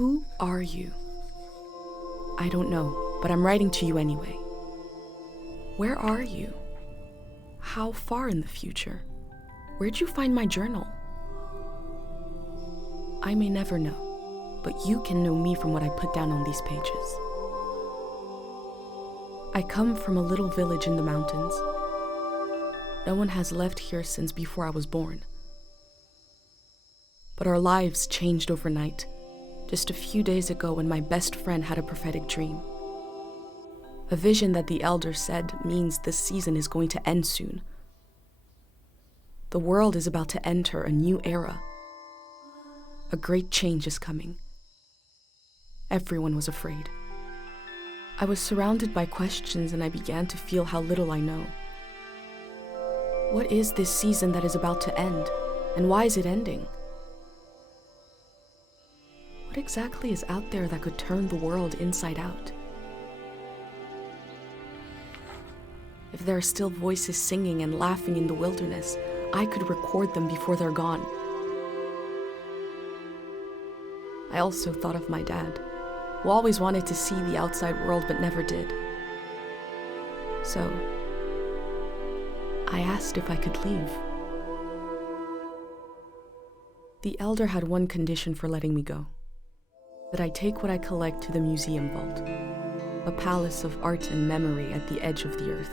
Who are you? I don't know, but I'm writing to you anyway. Where are you? How far in the future? Where'd you find my journal? I may never know, but you can know me from what I put down on these pages. I come from a little village in the mountains. No one has left here since before I was born. But our lives changed overnight, just a few days ago when my best friend had a prophetic dream. A vision that the elder said means this season is going to end soon. The world is about to enter a new era. A great change is coming. Everyone was afraid. I was surrounded by questions and I began to feel how little I know. What is this season that is about to end, and why is it ending? What exactly is out there that could turn the world inside out? If there are still voices singing and laughing in the wilderness, I could record them before they're gone. I also thought of my dad, who always wanted to see the outside world but never did. So, I asked if I could leave. The elder had one condition for letting me go: that I take what I collect to the museum vault, a palace of art and memory at the edge of the earth.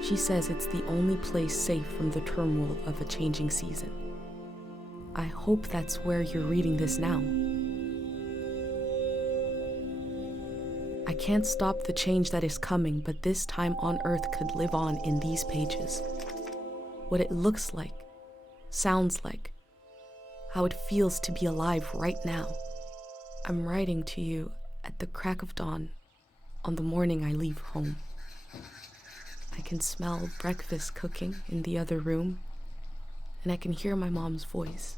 She says it's the only place safe from the turmoil of a changing season. I hope that's where you're reading this now. I can't stop the change that is coming, but this time on Earth could live on in these pages. What it looks like, sounds like, how it feels to be alive right now. I'm writing to you at the crack of dawn on the morning I leave home. I can smell breakfast cooking in the other room, and I can hear my mom's voice.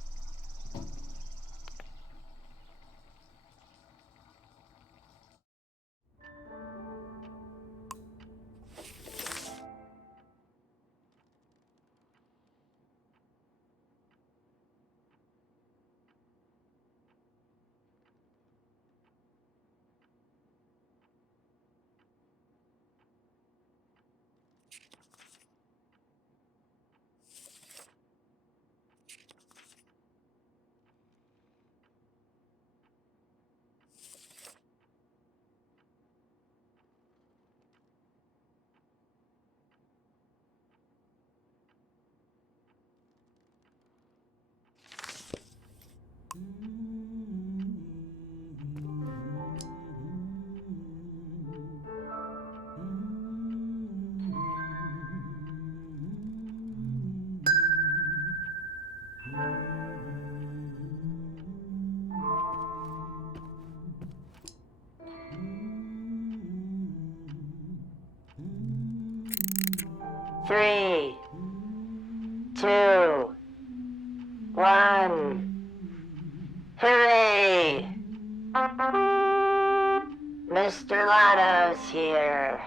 Three, two, one. Hooray! Mr. Lotto's here.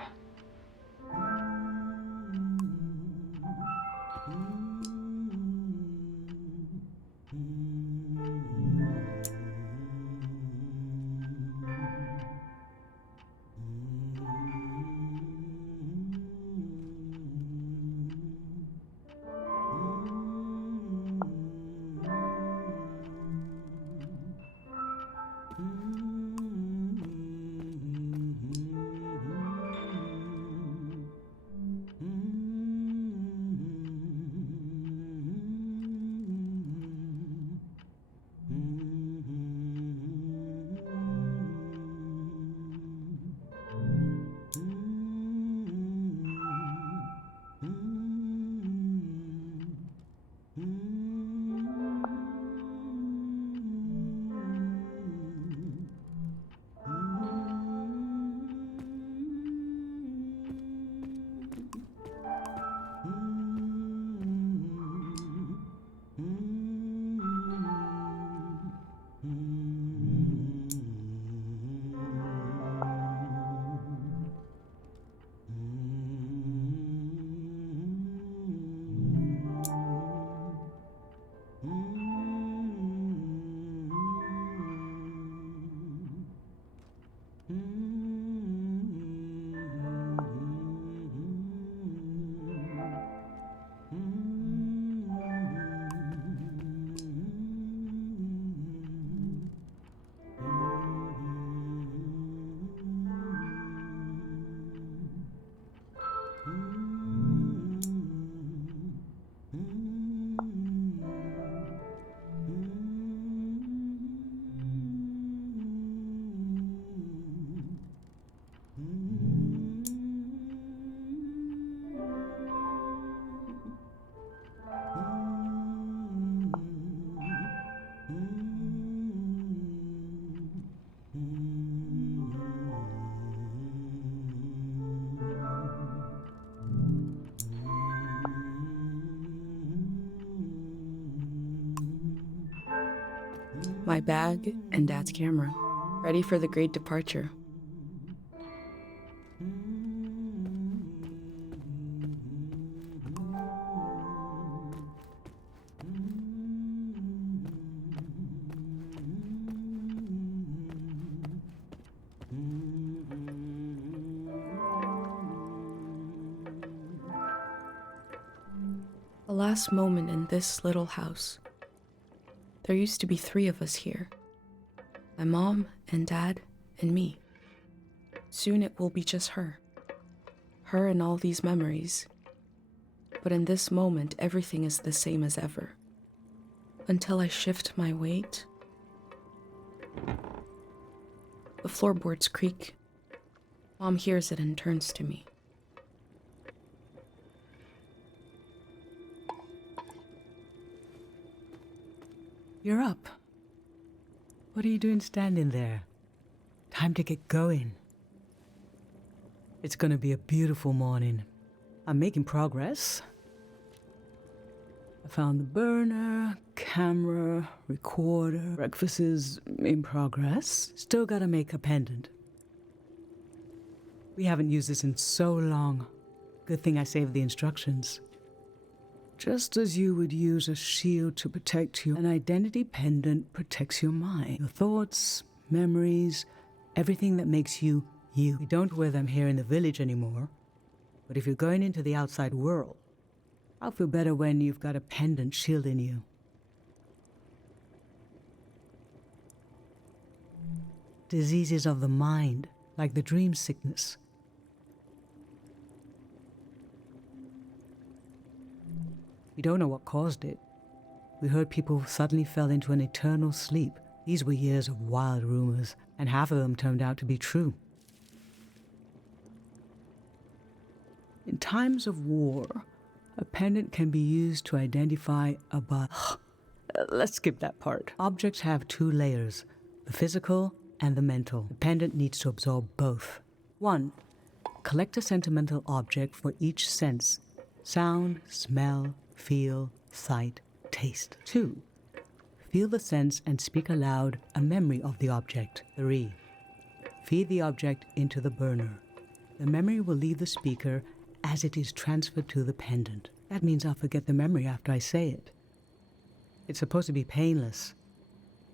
My bag and Dad's camera, ready for the great departure. The last moment in this little house. There used to be 3 of us here. My mom and Dad and me. Soon it will be just her. Her and all these memories. But in this moment, everything is the same as ever. Until I shift my weight. The floorboards creak. Mom hears it and turns to me. You're up. What are you doing standing there? Time to get going. It's gonna be a beautiful morning. I'm making progress. I found the burner, camera, recorder. Breakfast is in progress. Still gotta make a pendant. We haven't used this in so long. Good thing I saved the instructions. Just as you would use a shield to protect you, an identity pendant protects your mind. Your thoughts, memories, everything that makes you, you. We don't wear them here in the village anymore. But if you're going into the outside world, I'll feel better when you've got a pendant shielding you. Diseases of the mind, like the dream sickness. We don't know what caused it. We heard people suddenly fell into an eternal sleep. These were years of wild rumors, and half of them turned out to be true. In times of war, a pendant can be used to identify a Let's skip that part. Objects have 2 layers, the physical and the mental. The pendant needs to absorb both. 1. Collect a sentimental object for each sense: sound, smell, feel, sight, taste. 2. Feel the sense and speak aloud a memory of the object. 3. Feed the object into the burner. The memory will leave the speaker as it is transferred to the pendant. That means I'll forget the memory after I say it. It's supposed to be painless,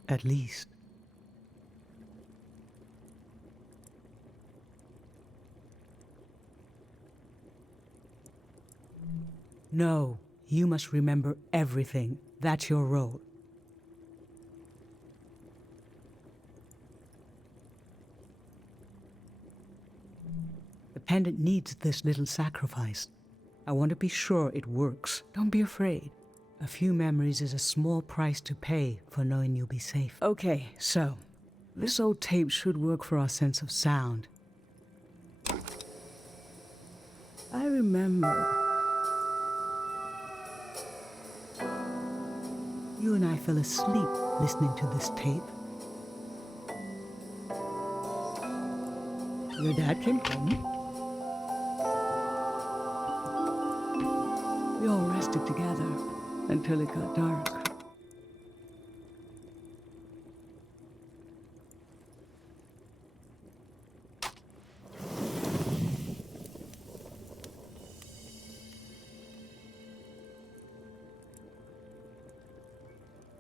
at least. No, you must remember everything. That's your role. The pendant needs this little sacrifice. I want to be sure it works. Don't be afraid. A few memories is a small price to pay for knowing you'll be safe. Okay, so this old tape should work for our sense of sound. I remember you and I fell asleep listening to this tape. Your dad came home. We all rested together until it got dark.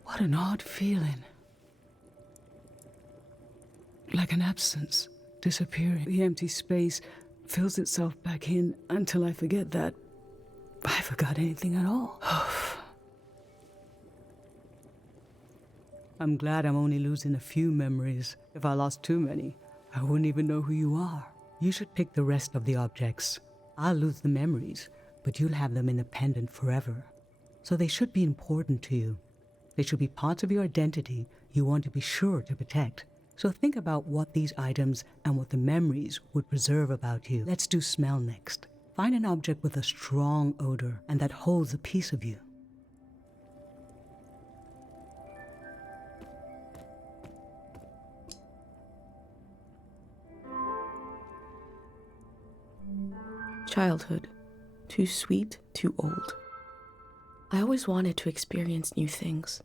What an odd feeling. Like an absence, disappearing. The empty space fills itself back in until I forget that I forgot anything at all. I'm glad I'm only losing a few memories. If I lost too many, I wouldn't even know who you are. You should pick the rest of the objects. I'll lose the memories, but you'll have them in a pendant forever. So they should be important to you. They should be parts of your identity you want to be sure to protect. So think about what these items and what the memories would preserve about you. Let's do smell next. Find an object with a strong odor and that holds a piece of you. Childhood. Too sweet, too old. I always wanted to experience new things.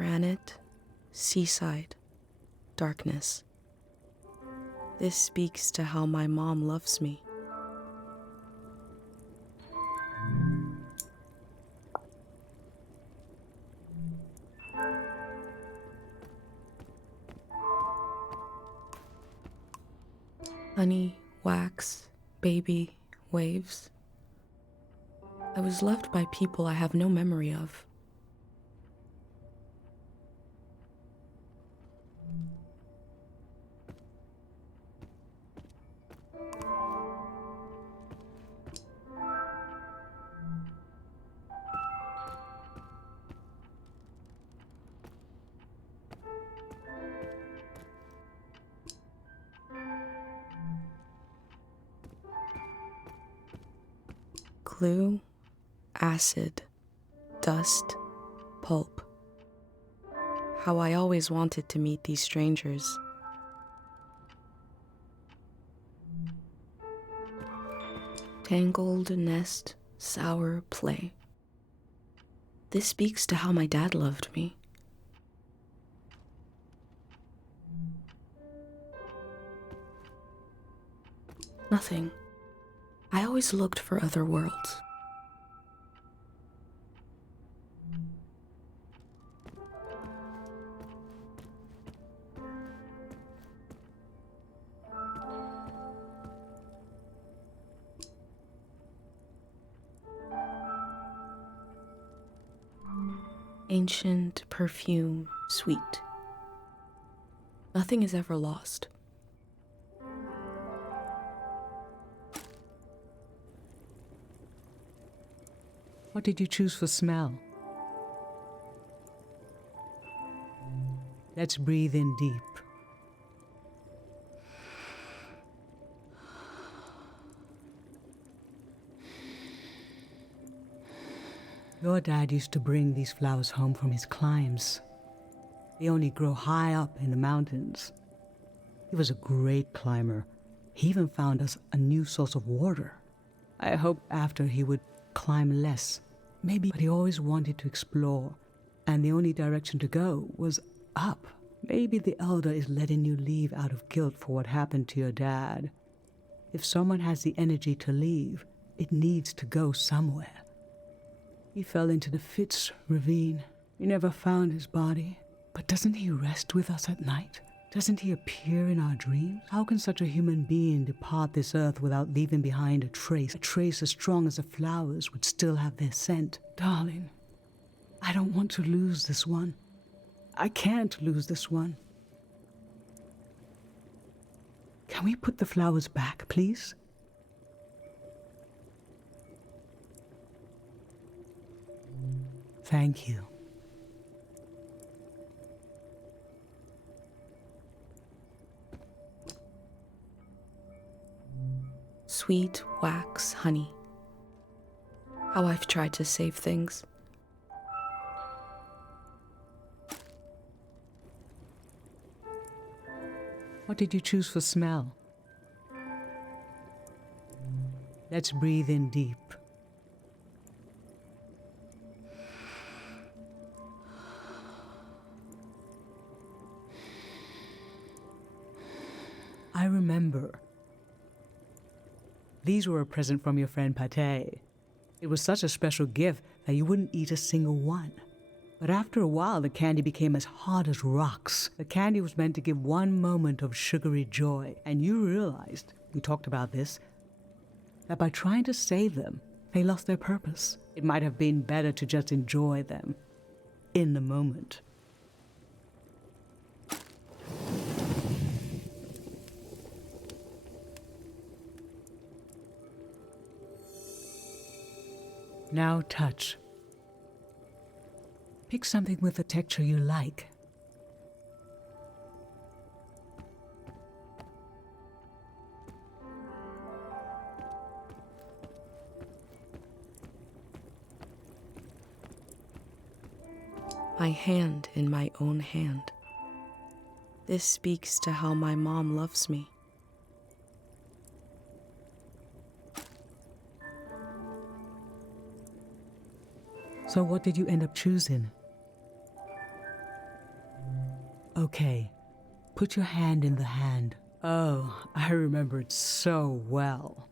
Granite, seaside, darkness. This speaks to how my mom loves me. Honey, wax, baby, waves. I was loved by people I have no memory of. Glue, acid, dust, pulp. How I always wanted to meet these strangers. Tangled nest, sour play. This speaks to how my dad loved me. Nothing. I always looked for other worlds. Ancient perfume, sweet. Nothing is ever lost. What did you choose for smell? Let's breathe in deep. Your dad used to bring these flowers home from his climbs. They only grow high up in the mountains. He was a great climber. He even found us a new source of water. I hoped after he would climb less, maybe, but he always wanted to explore, and the only direction to go was up. Maybe the Elder is letting you leave out of guilt for what happened to your dad. If someone has the energy to leave, it needs to go somewhere. He fell into the Fitz ravine. We never found his body. But doesn't he rest with us at night? Doesn't he appear in our dreams? How can such a human being depart this earth without leaving behind a trace as strong as the flowers would still have their scent? Darling, I don't want to lose this one. I can't lose this one. Can we put the flowers back, please? Thank you. Sweet wax, honey. How I've tried to save things. What did you choose for smell? Let's breathe in deep. I remember. These were a present from your friend Pate. It was such a special gift that you wouldn't eat a single one. But after a while, the candy became as hard as rocks. The candy was meant to give one moment of sugary joy, and you realized, we talked about this, that by trying to save them, they lost their purpose. It might have been better to just enjoy them in the moment. Now touch. Pick something with a texture you like. My hand in my own hand. This speaks to how my mom loves me. So what did you end up choosing? Okay, put your hand in the hand. Oh, I remember it so well.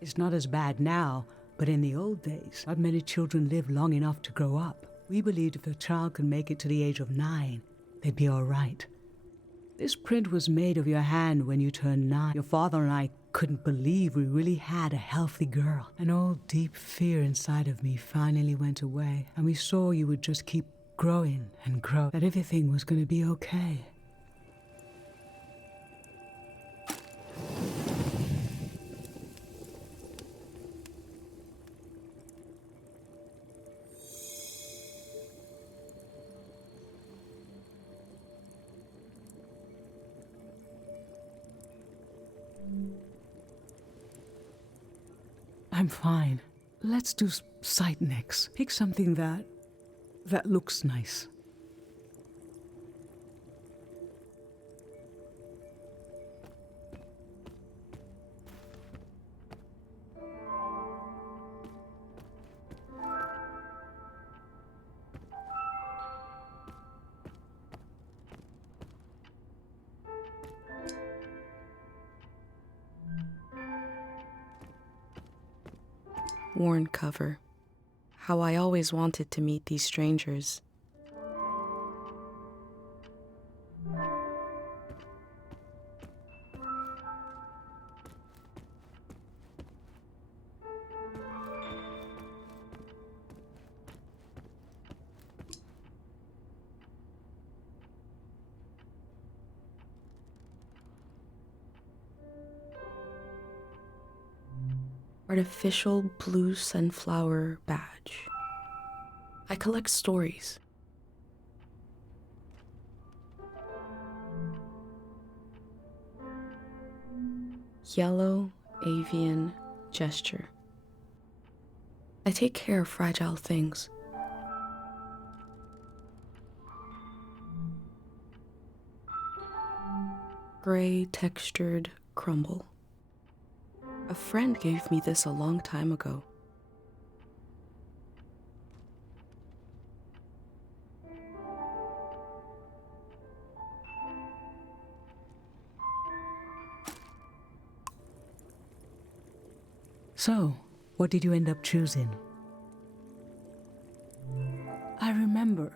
It's not as bad now, but in the old days, not many children lived long enough to grow up. We believed if a child could make it to the age of 9, they'd be all right. This print was made of your hand when you turned 9. Your father and I couldn't believe we really had a healthy girl. An old deep fear inside of me finally went away, and we saw you would just keep growing and grow, that everything was going to be okay. I'm fine. Let's do sight next. Pick something that looks nice. Worn cover. How I always wanted to meet these strangers. Artificial blue sunflower badge. I collect stories. Yellow avian gesture. I take care of fragile things. Gray textured crumble. A friend gave me this a long time ago. So, what did you end up choosing? I remember.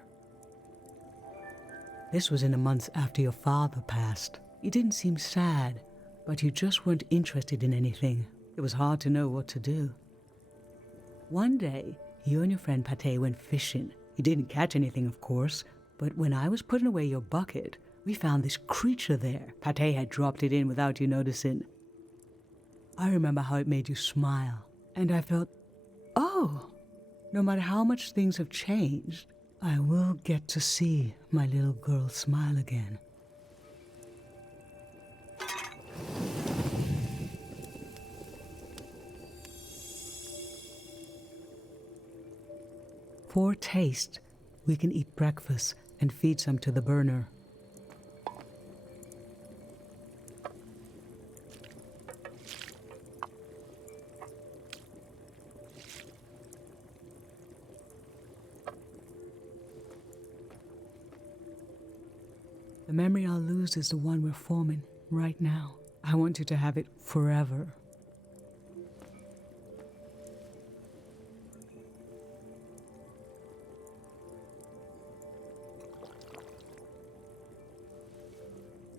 This was in the months after your father passed. You didn't seem sad, but you just weren't interested in anything. It was hard to know what to do. One day, you and your friend Pate went fishing. You didn't catch anything, of course, but when I was putting away your bucket, we found this creature there. Pate had dropped it in without you noticing. I remember how it made you smile, and I felt, oh, no matter how much things have changed, I will get to see my little girl smile again. For taste, we can eat breakfast and feed some to the burner. The memory I'll lose is the one we're forming right now. I want you to have it forever.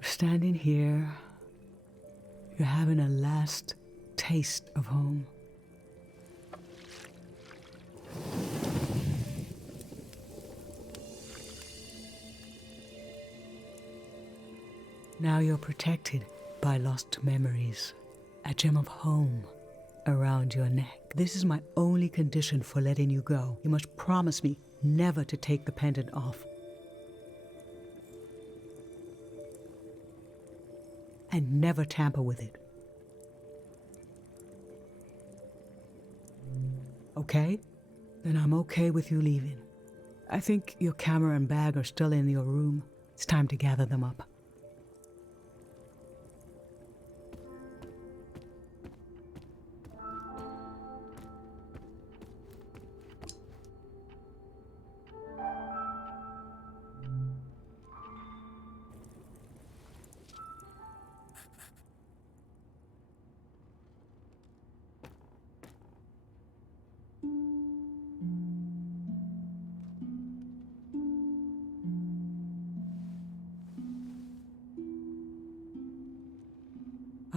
Standing here, you're having a last taste of home. Now you're protected by lost memories. A gem of home around your neck. This is my only condition for letting you go. You must promise me never to take the pendant off. And never tamper with it. Okay? Then I'm okay with you leaving. I think your camera and bag are still in your room. It's time to gather them up.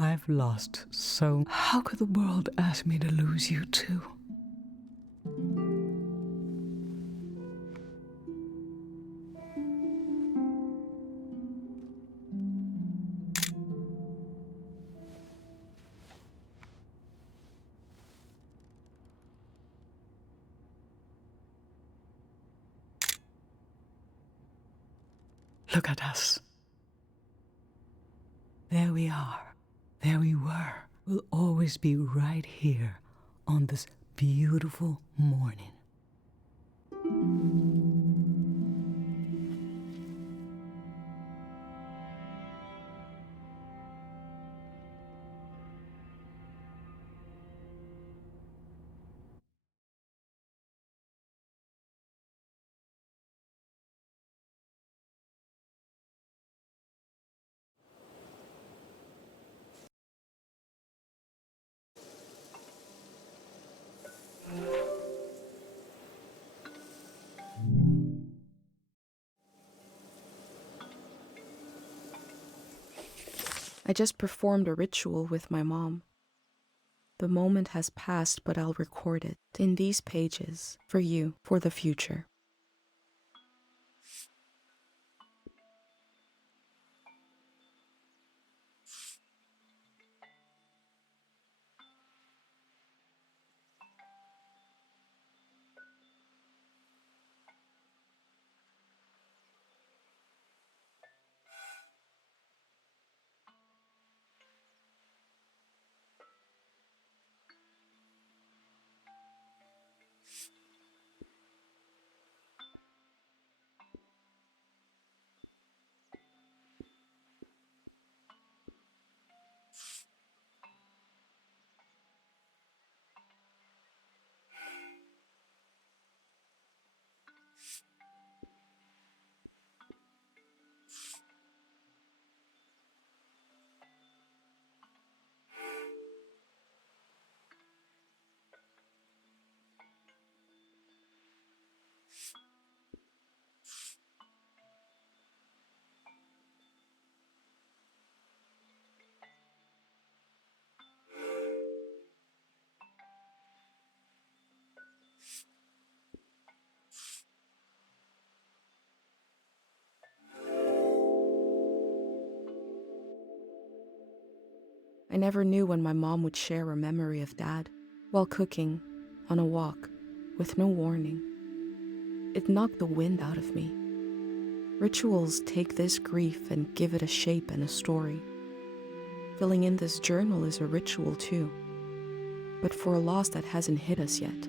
I've lost so. How could the world ask me to lose you too? Look at us. There we are. There we were. We'll always be right here on this beautiful morning. I just performed a ritual with my mom. The moment has passed, but I'll record it in these pages for you, for the future. I never knew when my mom would share a memory of Dad while cooking, on a walk, with no warning. It knocked the wind out of me. Rituals take this grief and give it a shape and a story. Filling in this journal is a ritual too, but for a loss that hasn't hit us yet.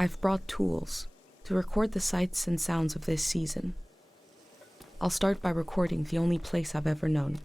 I've brought tools to record the sights and sounds of this season. I'll start by recording the only place I've ever known.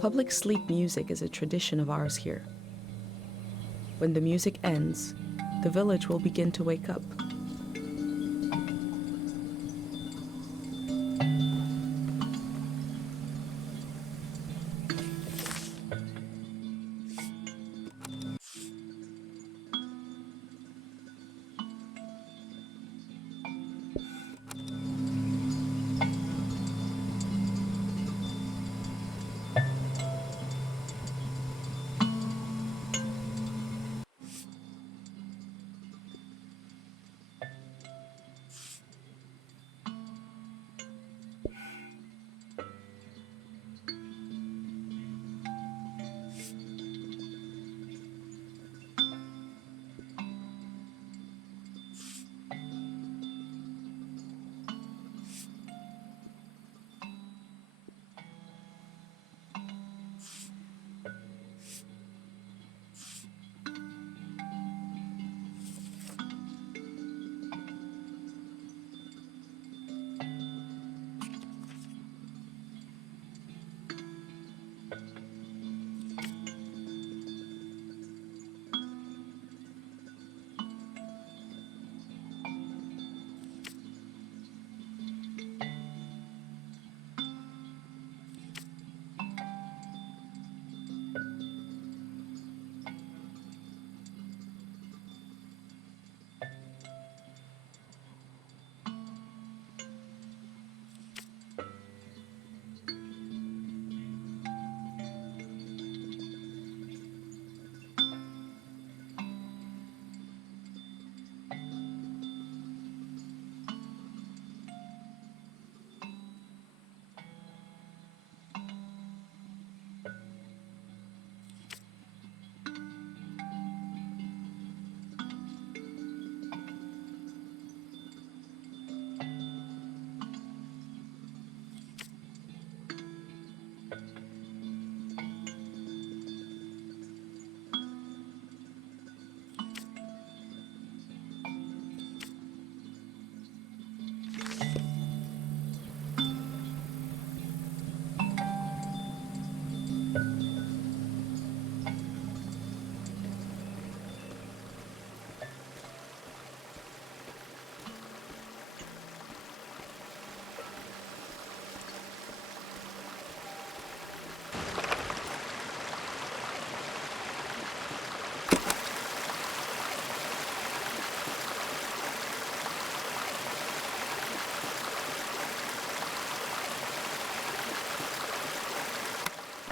Public sleep music is a tradition of ours here. When the music ends, the village will begin to wake up.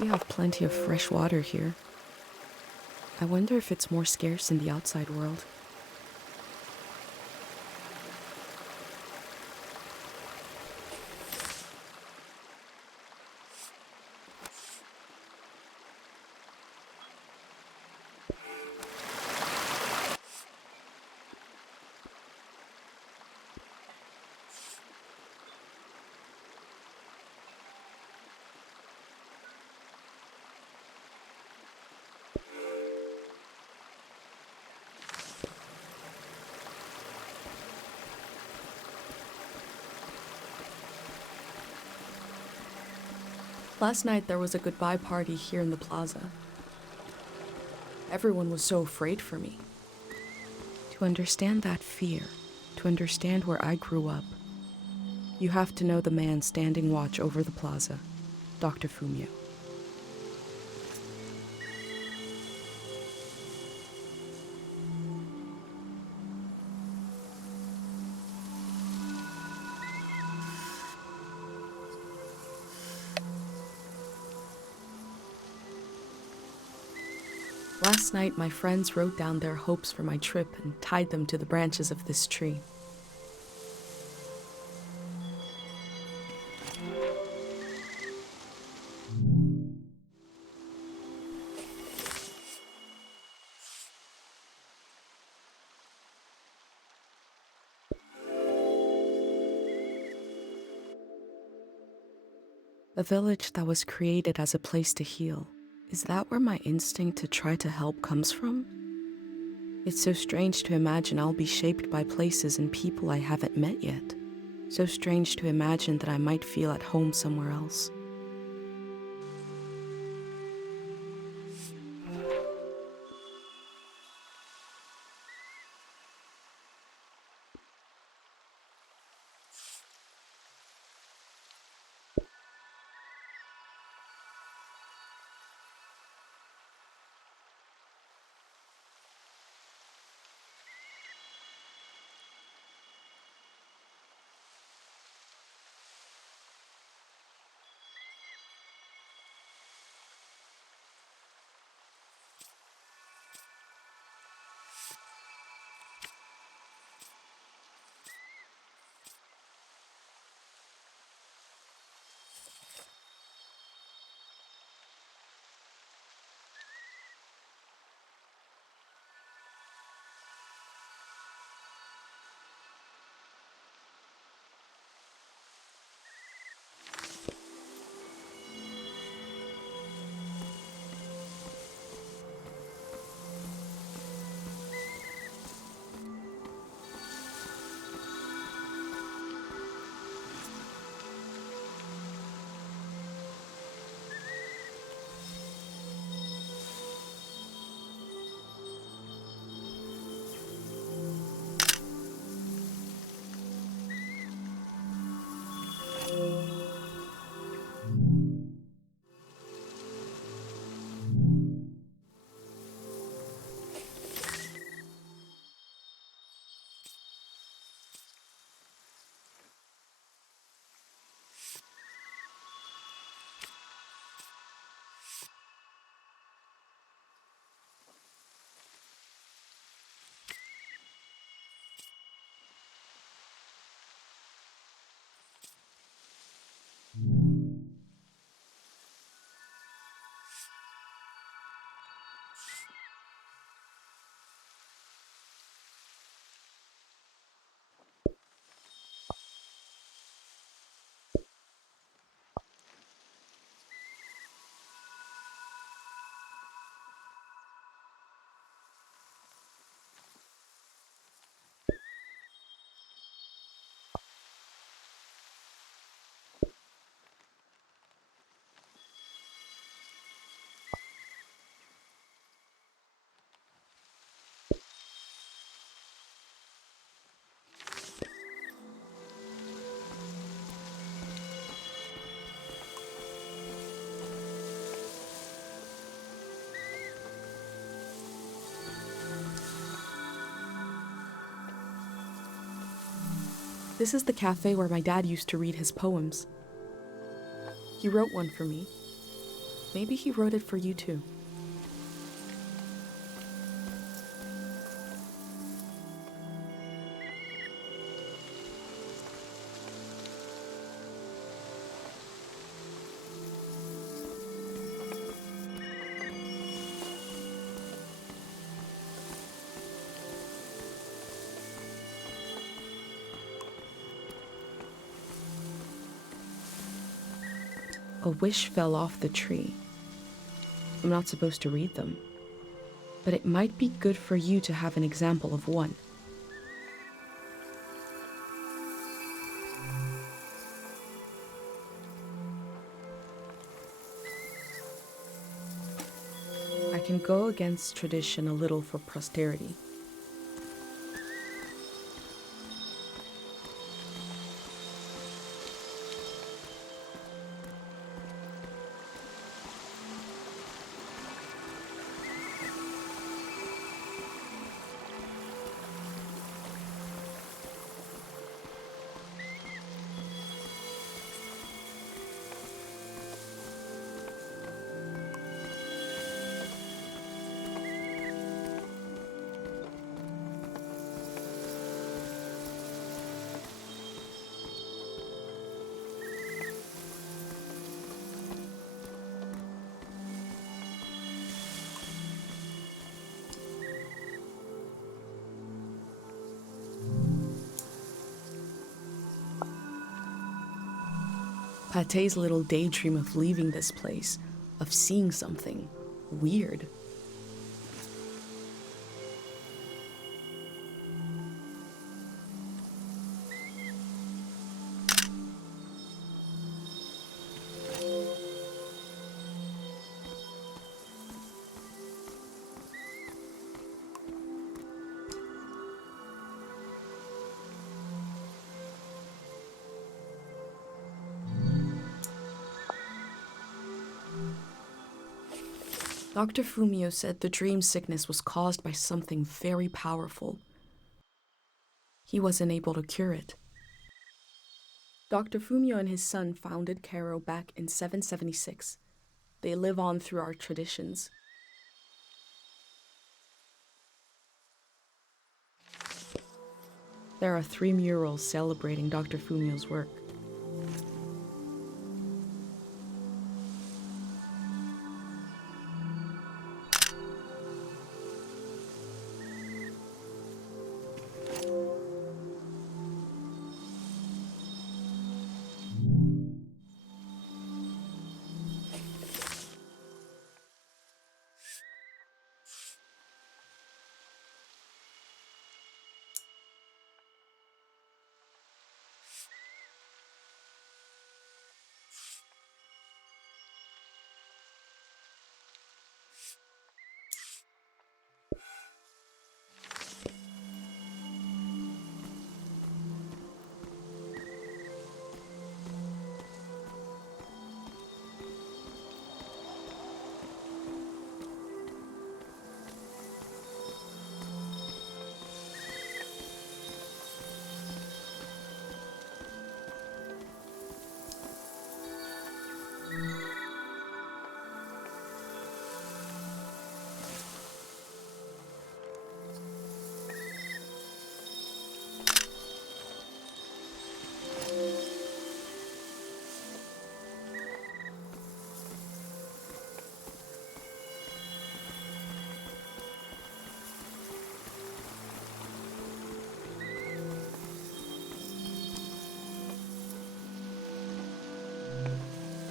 We have plenty of fresh water here. I wonder if it's more scarce in the outside world. Last night there was a goodbye party here in the plaza. Everyone was so afraid for me. To understand that fear, to understand where I grew up, you have to know the man standing watch over the plaza, Dr. Fumio. Last night, my friends wrote down their hopes for my trip and tied them to the branches of this tree. A village that was created as a place to heal. Is that where my instinct to try to help comes from? It's so strange to imagine I'll be shaped by places and people I haven't met yet. So strange to imagine that I might feel at home somewhere else. This is the cafe where my dad used to read his poems. He wrote one for me. Maybe he wrote it for you too. A wish fell off the tree. I'm not supposed to read them, but it might be good for you to have an example of one. can go against tradition a little for posterity. Pate's little daydream of leaving this place, of seeing something weird. Dr. Fumio said the dream sickness was caused by something very powerful. He wasn't able to cure it. Dr. Fumio and his son founded Kero back in 776. They live on through our traditions. There are 3 murals celebrating Dr. Fumio's work.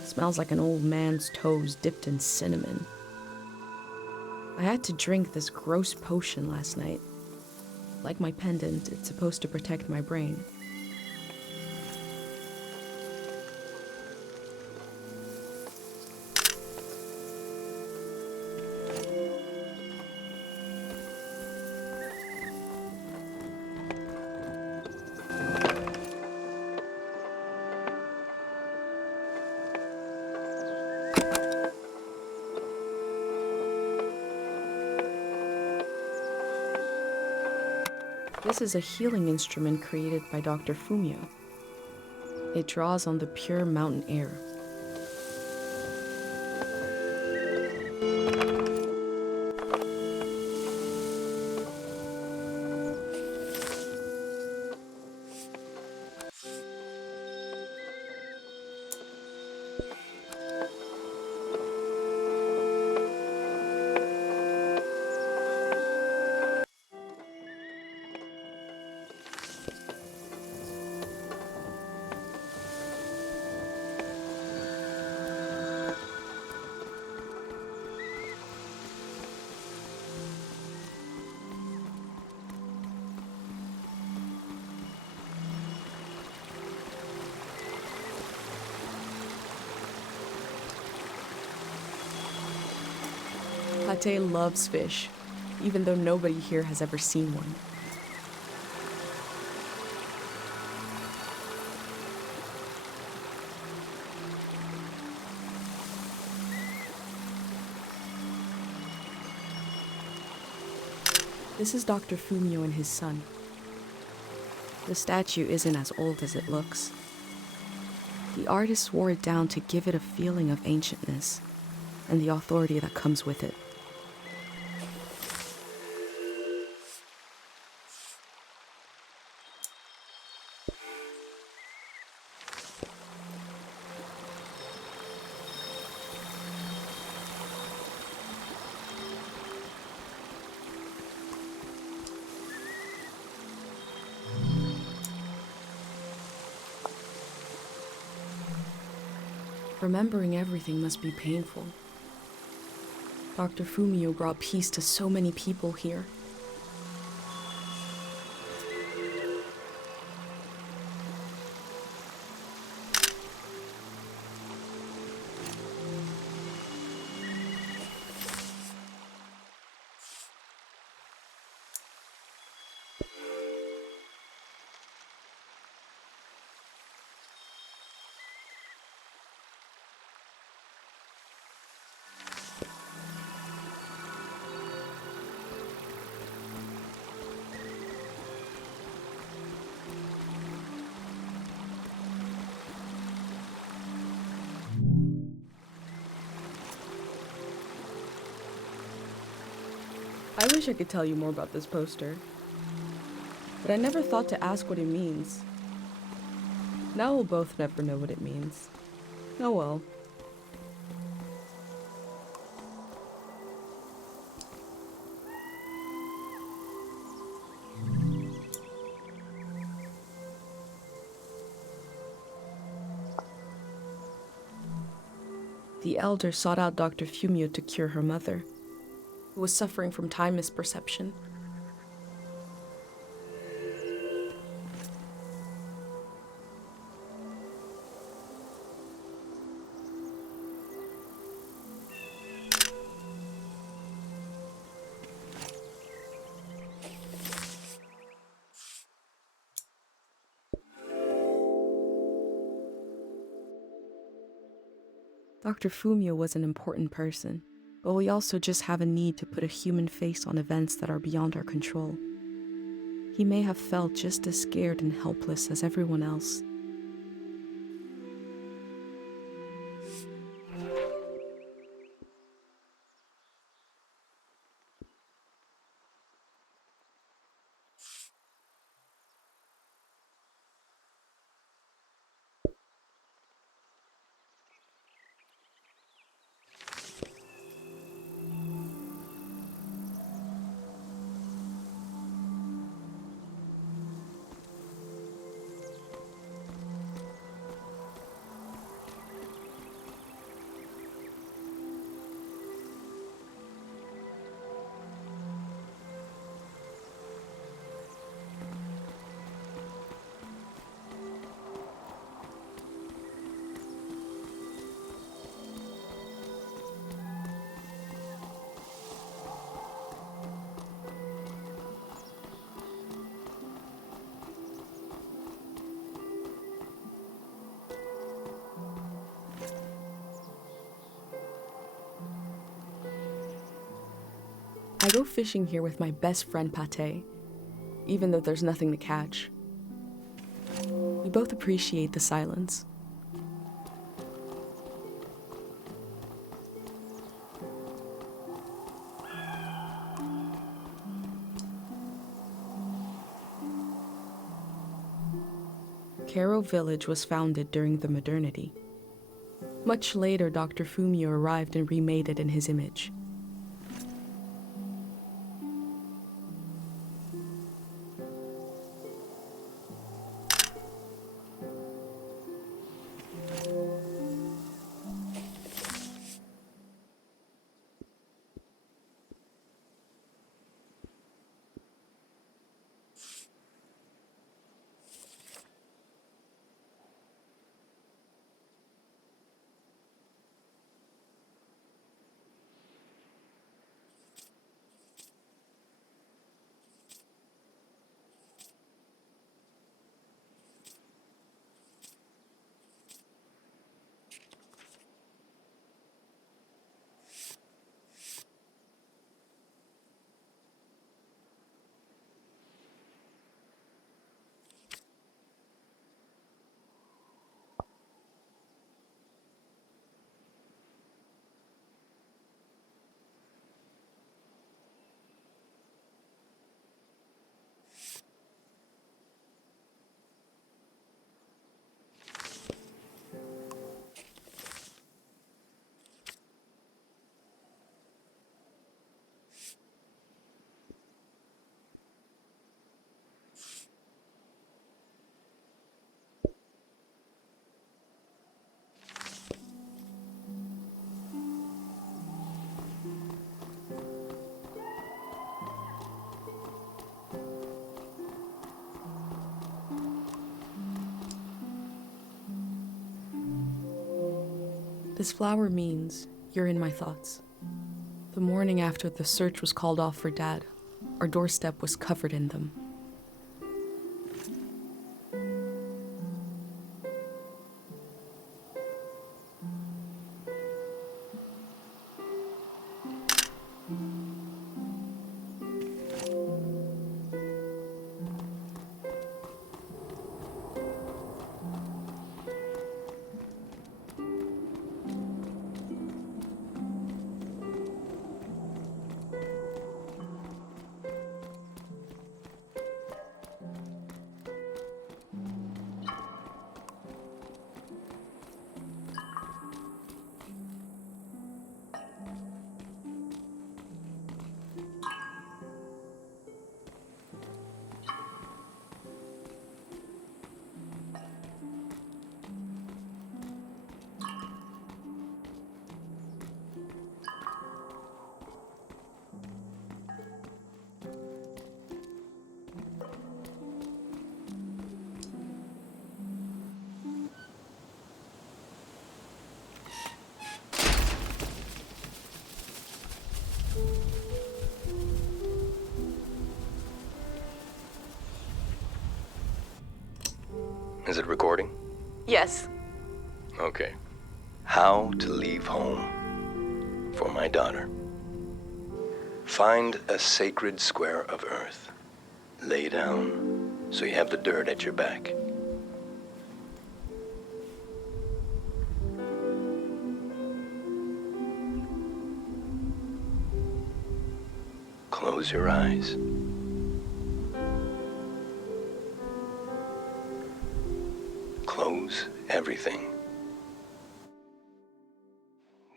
Smells like an old man's toes dipped in cinnamon. I had to drink this gross potion last night. Like my pendant, it's supposed to protect my brain. This is a healing instrument created by Dr. Fumio. It draws on the pure mountain air. Pate loves fish, even though nobody here has ever seen one. This is Dr. Fumio and his son. The statue isn't as old as it looks. The artist wore it down to give it a feeling of ancientness and the authority that comes with it. Remembering everything must be painful. Dr. Fumio brought peace to so many people here. I wish I could tell you more about this poster, but I never thought to ask what it means. Now we'll both never know what it means. Oh well. The elder sought out Dr. Fumio to cure her mother, who was suffering from time misperception. Dr. Fumio was an important person, but we also just have a need to put a human face on events that are beyond our control. He may have felt just as scared and helpless as everyone else. I go fishing here with my best friend Pate, even though there's nothing to catch. We both appreciate the silence. Kero Village was founded during the modernity. Much later, Dr. Fumio arrived and remade it in his image. This flower means you're in my thoughts. The morning after the search was called off for Dad, our doorstep was covered in them. Is it recording? Yes. Okay. How to leave home for my daughter. Find a sacred square of earth. Lay down so you have the dirt at your back. Close your eyes. Close everything.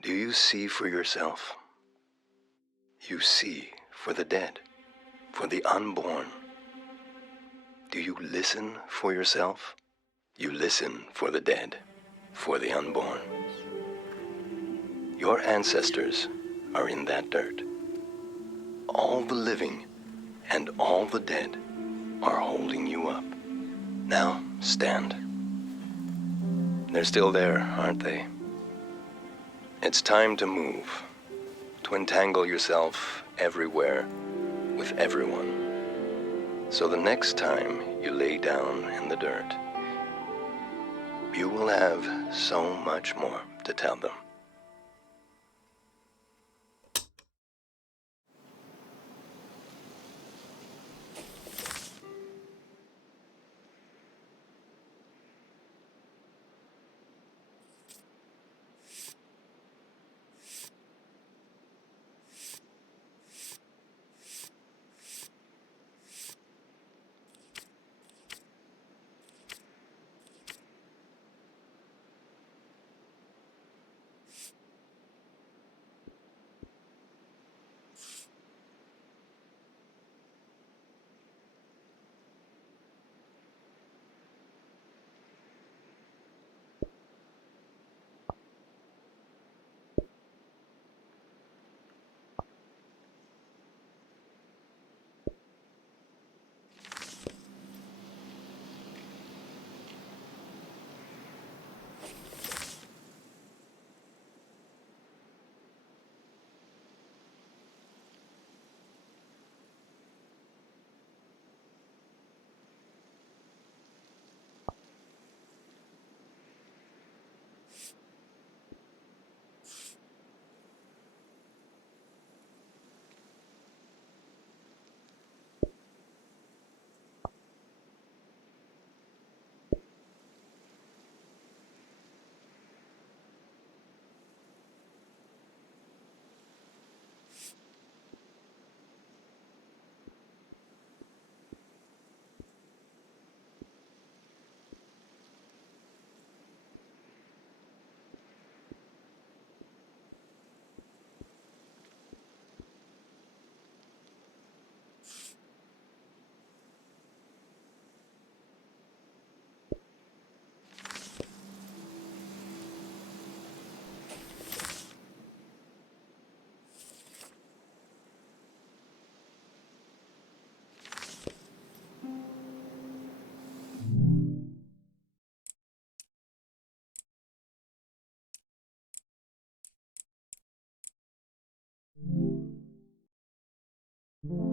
Do you see for yourself? You see for the dead, for the unborn. Do you listen for yourself? You listen for the dead, for the unborn. Your ancestors are in that dirt. All the living and all the dead are holding you up. Now, stand. They're still there, aren't they? It's time to move, to entangle yourself everywhere with everyone. So the next time you lay down in the dirt, you will have so much more to tell them. you.